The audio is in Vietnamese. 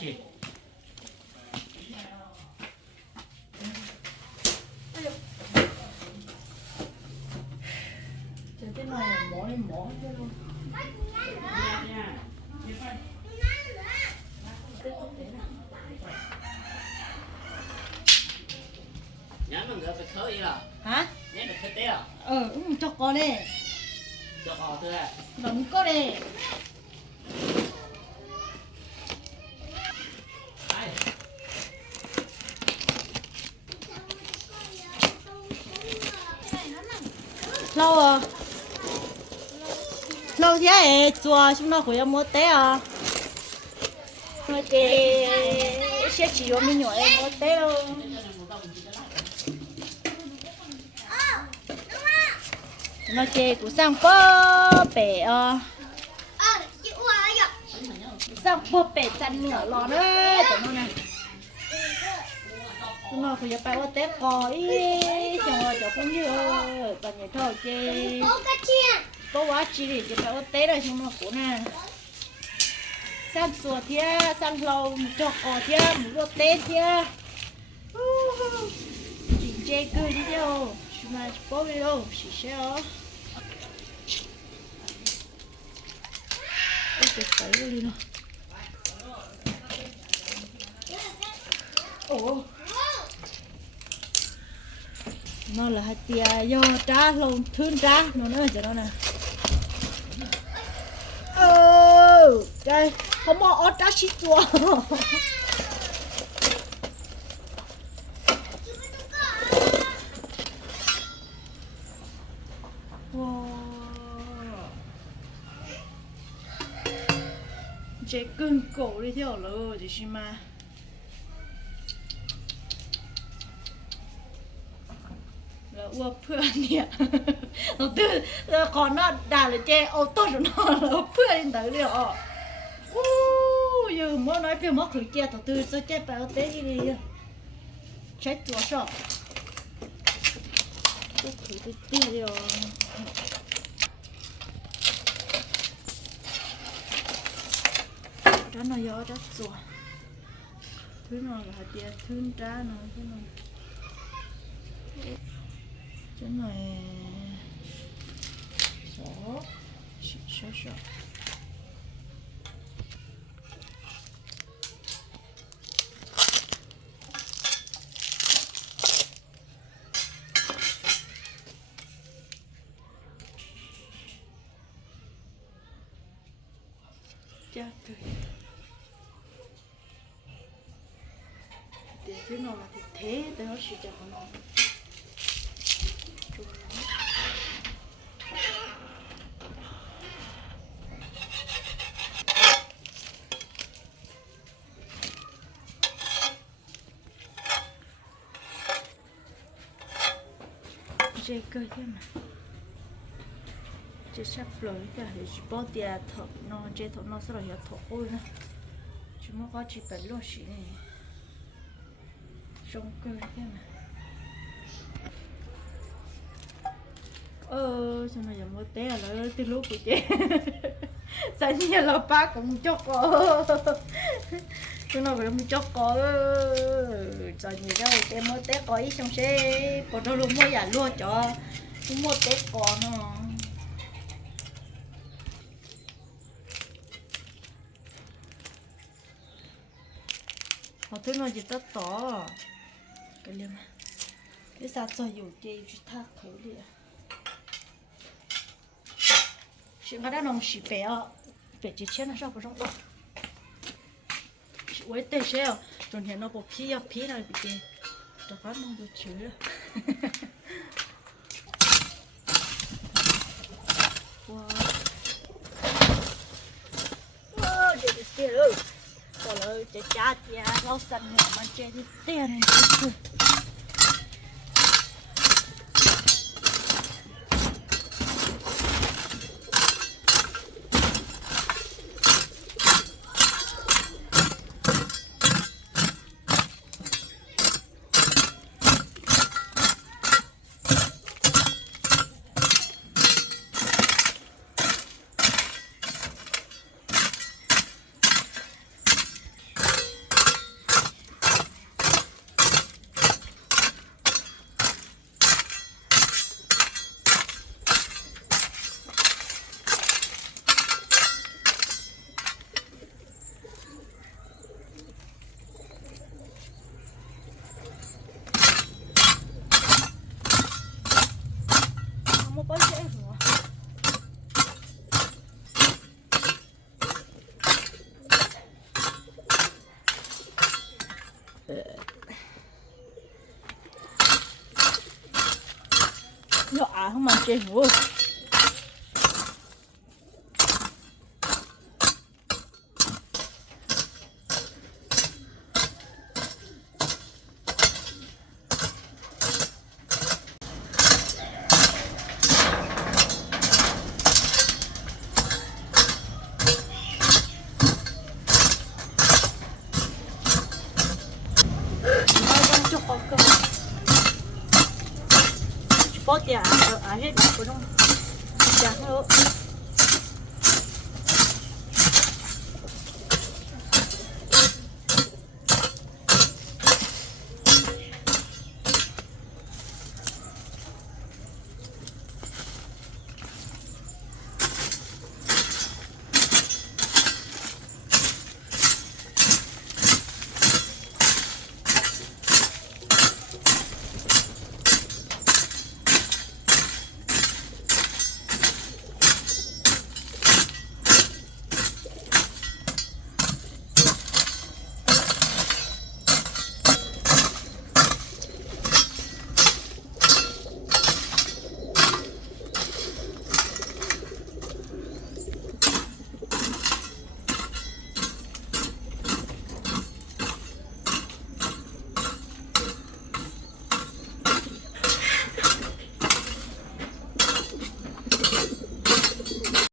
chị Trời cái này mỏ lên mỏ hết luôn. nhớ mình phải khơi gì rồi Hả? nhớ được khơi té à Cho con đi. cho họ thôi à Đóng có đi. ai Lâu à? Lâu thế chùa chúng nó phải mua té à? Mà cái sẽ chỉ có mình nhỏ em mua té không? Nó chơi của sang bó bể à? Sang bó bể săn nửa lò đấy, tụi nó này. Tụi nó phải phải mua té cò ý, chẳng là chỗ cũng như toàn nhà thầu chơi. Có quá chi thì chỉ phải mua té rồi chúng nó cũng nè. Sang sủa thia, sang lâu cho cò thia, một lô té thia. Chỉ chơi cười đi đâu, chúng ta có đi đâu, chỉ sẽ ở. Cái phải đi nào. Ồ. Nó là hạt tia do trá lông thương trá nó nữa cho nó nè. Đây, không có ớt trá xít chua. Chế cưng cổ đi theo lỡ thì xin mà. Là ua phưa nè. Nó từ còn nó đà là chế ô tô cho nó là phưa lên tới liệu. Giờ mới nói phía móc thử chế thử từ cho chế bảo tế gì đi. Chết chùa sợ. Tôi thử tôi tiêu đi rồi. Đó nó gió rất chùa. Thứ nào là hạt tiền thương trá nó cái này. Cái này số số cha cười để thứ nào là thì thế để nó chỉ cho nó chơi cơ thế mà chơi sắp rồi cả thì chỉ bỏ tiền thọ nó chơi thọ nó sẽ là thọ ôi nữa chúng nó có chỉ phải lo xí này trông cơ thế mà xong rồi giờ mua té là từ lúc của chị sao như là ba cũng cho cô chúng nó phải mua cho cô cho nhiều đâu té mua té có ít xong xe còn đâu luôn mua giả luôn cho mua té có nó họ thứ nó chỉ tất tỏ cái liềm cái sao cho dù chơi chỉ thắt thử đi chuyện cái đó nó chỉ bé bé chỉ chết nó sao có trong đó chỉ quay tê xéo rồi hiện nó có phí này bị gì cho phát nó được chữ wow để được tiền rồi còn là để trả tiền rau xanh mà chơi đi tiền này không mà chơi vui bớt thì hết của nó chẳng nữa